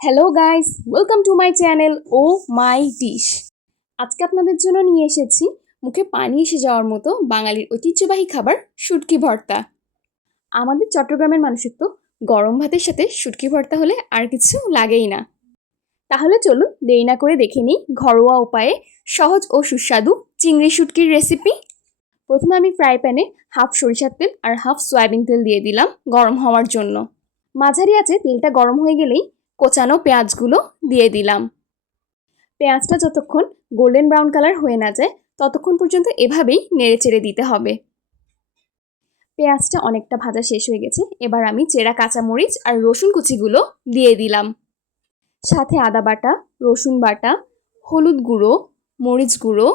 Hello guys, welcome to my channel oh my dish. আজকে আপনাদের জন্য নিয়ে এসেছি মুখে পানি এসে যাওয়ার মতো বাঙালির ঐতিহ্যবাহী খাবার শুটকি ভর্তা। আমাদের চট্টগ্রামের মানুষের তো গরম ভাতের সাথে শুটকি ভর্তা হলে আর কিছু লাগেই না। তাহলে চলুন দেরি না করে দেখে নিই ঘরোয়া উপায়ে সহজ ও সুস্বাদু চিংড়ি শুটকির রেসিপি। প্রথমে আমি ফ্রাই প্যানে হাফ সরিষার তেল আর হাফ সয়াবিন তেল দিয়ে দিলাম গরম হওয়ার জন্য। মাঝারি আছে তেলটা গরম হয়ে গেলেই কোচানো পেঁয়াজগুলো দিয়ে দিলাম। পেঁয়াজটা যতক্ষণ গোল্ডেন ব্রাউন কালার হয়ে না যায় ততক্ষণ পর্যন্ত এভাবেই নেড়ে চেড়ে দিতে হবে। পেঁয়াজটা অনেকটা ভাজা শেষ হয়ে গেছে, এবার আমি চেরা কাঁচামরিচ আর রসুন কুচিগুলো দিয়ে দিলাম। সাথে আদা বাটা, রসুন বাটা, হলুদ গুঁড়ো, মরিচ গুঁড়ো,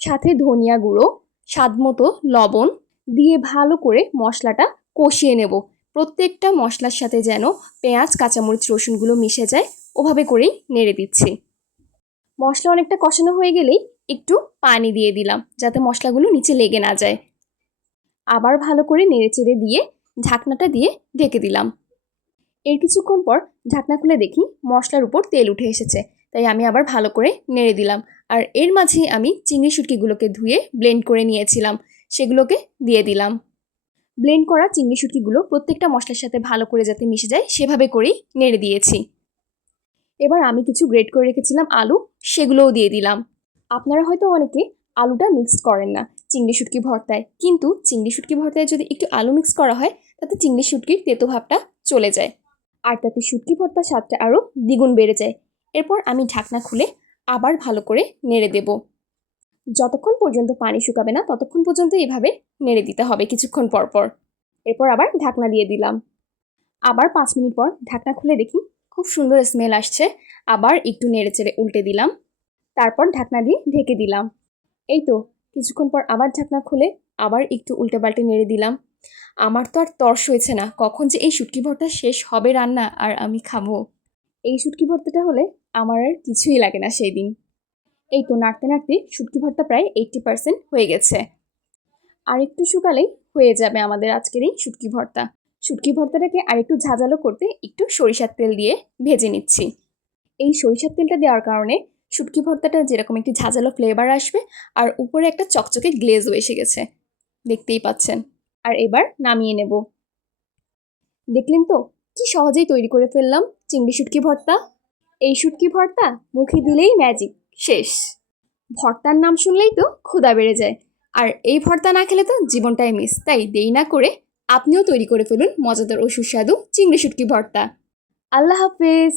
সাথে ধনিয়া গুঁড়ো, স্বাদমতো লবণ দিয়ে ভালো করে মশলাটা কষিয়ে নেব। প্রত্যেকটা মশলার সাথে যেন পেঁয়াজ, কাঁচামরিচ, রসুনগুলো মিশে যায় ওভাবে করেই নেড়ে দিচ্ছি। মশলা অনেকটা কষানো হয়ে গেলেই একটু পানি দিয়ে দিলাম যাতে মশলাগুলো নিচে লেগে না যায়। আবার ভালো করে নেড়েচেড়ে দিয়ে ঢাকনাটা দিয়ে ঢেকে দিলাম। এর কিছুক্ষণ পর ঢাকনা খুলে দেখি মশলার উপর তেল উঠে এসেছে, তাই আমি আবার ভালো করে নেড়ে দিলাম। আর এর মাঝে আমি চিংড়ি শুটকিগুলোকে ধুয়ে ব্লেন্ড করে নিয়েছিলাম, সেগুলোকে দিয়ে দিলাম। ব্লেন্ড করা চিংড়ি শুটকিগুলো প্রত্যেকটা মশলার সাথে ভালো করে যাতে মিশে যায় সেভাবে করেই নেড়ে দিয়েছি। এবার আমি কিছু গ্রেট করে রেখেছিলাম আলু, সেগুলোও দিয়ে দিলাম। আপনারা হয়তো অনেকে আলুটা মিক্সড করেন না চিংড়ি শুটকি ভর্তায়, কিন্তু চিংড়ি শুটকি ভর্তায় যদি একটু আলু মিক্স করা হয় তাতে চিংড়ি শুটকির তেতো ভাবটা চলে যায়, আর তাতে শুটকি ভর্তার স্বাদটা আরও দ্বিগুণ বেড়ে যায়। এরপর আমি ঢাকনা খুলে আবার ভালো করে নেড়ে দেব। যতক্ষণ পর্যন্ত পানি শুকাবে না ততক্ষণ পর্যন্ত এইভাবে নেড়ে দিতে হবে কিছুক্ষণ পর পর। এরপর আবার ঢাকনা দিয়ে দিলাম। আবার 5 মিনিট পর ঢাকনা খুলে দেখি খুব সুন্দর স্মেল আসছে। আবার একটু নেড়েচেড়ে উল্টে দিলাম, তারপর ঢাকনা দিয়ে ঢেকে দিলাম। এই তো কিছুক্ষণ পর আবার ঢাকনা খুলে আবার একটু উল্টে পাল্টে নেড়ে দিলাম। আমার তো আর তর্স হয়েছে না কখন যে এই শুটকি ভর্তা শেষ হবে রান্না আর আমি খাবো। এই শুটকি ভর্তাটা হলে আমার আর কিছুই লাগে না সেই দিন। এই তো নাড়তে নাড়তে শুটকি ভর্তা প্রায় 80% হয়ে গেছে। আর একটু শুকালেই হয়ে যাবে আমাদের আজকের এই শুটকি ভর্তা। শুটকি ভর্তাটাকে আরেকটু ঝাঁঝালো করতে একটু সরিষার তেল দিয়ে ভেজে নিচ্ছি। এই সরিষার তেলটা দেওয়ার কারণে শুটকি ভর্তাটা যেরকম একটি ঝাঁঝালো ফ্লেভার আসবে আর উপরে একটা চকচকে গ্লেজও এসে গেছে, দেখতেই পাচ্ছেন। আর এবার নামিয়ে নেব। দেখলেন তো কি সহজেই তৈরি করে ফেললাম চিংড়ি শুটকি ভর্তা। এই শুটকি ভর্তা মুখে দিলেই ম্যাজিক শেষ। ভর্তার নাম শুনলেই তো ক্ষুধা বেড়ে যায়, আর এই ভর্তা না খেলে তো জীবনটাই মিস। তাই দেরি না করে আপনিও তৈরি করে ফেলুন মজাদার ও সুস্বাদু চিংড়ি শুটকি ভর্তা। আল্লাহ হাফেজ।